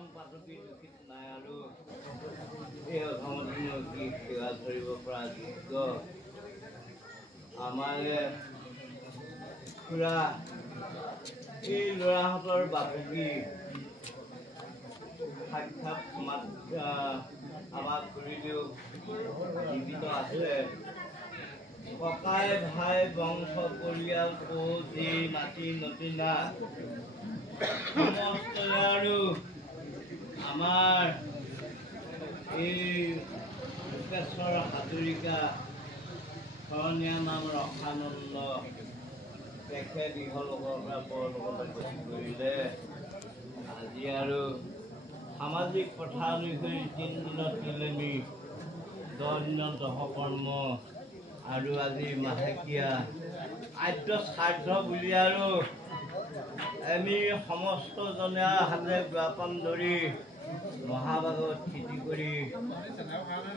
এখন পাতকি দুখিত নাই আৰু এই অসমতনো কি সেৱা ধৰিব পৰা যোগ্য আমাৰে খুৰা এই ল'ৰাহঁতৰ বাপকি সাক্ষাৎ আমাক কৰিলেও জীৱিত আছে ককাই ভাই বংশ পৰিয়াল পুতি মাটি নতিনা সমস্ত আৰু আমাৰ এই লোকেশ্বৰ হাজৰিকা শৰণীয়া নাম ৰসানন্দ তেখেত ইহলোকৰ পৰা পৰলোকলৈ গতি কৰিলে আজি আৰু সামাজিক প্ৰথা অনুসৰি 3 দিনত তিলেমি 10 দিনত দহকৰ্ম আৰু আজি মাহেকীয়া আদ্য শ্ৰাদ্ধ বুলি আৰু আমি সমস্তজনে হাতে ব্যাপন ধৰি মহাভাগত খেতি কৰি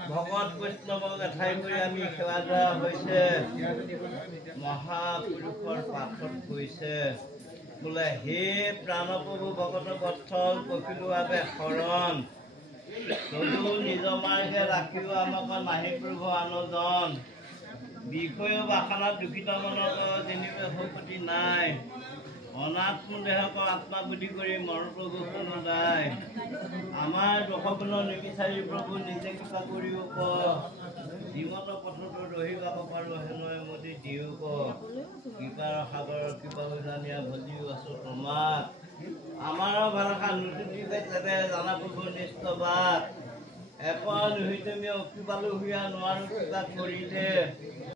ভকত বৈষ্ণৱক এঠাই কৰি আমি সেৱা ধৰা হৈছে মহাপুৰুষৰ পাঠত কৈছে বোলে হে প্ৰাণপ্ৰভু ভকত বৎসল পখিলো বাবে শৰণ তদু নিজ মাৰ্গে ৰাখিব আমাক নাহি প্ৰভু আনজন বিষয় বাসনা দুখিত মনত যেনিবা ভকতি নাই অনাত্ম দেহক আত্মা বুদ্ধি কৰি মৰ প্ৰভু কোনো নাই আমাৰ দশগুণ নিবিচাৰি প্ৰভু নিজে কৃপা কৰিব ক জীৱত পথতো ৰহিবাব পাৰো হেনয় মোদী দিও ক কৃপাৰ সাগৰৰ কৃপা জানিয়া ভজিও আছো তোমাক আমাৰ ভাষা নুতুতিবে তেবে জানা প্ৰভু নিষ্ঠবাদ এখন নুহি তুমি অকৃপালো হুয়া নোৱাৰো কিবা কৰিলে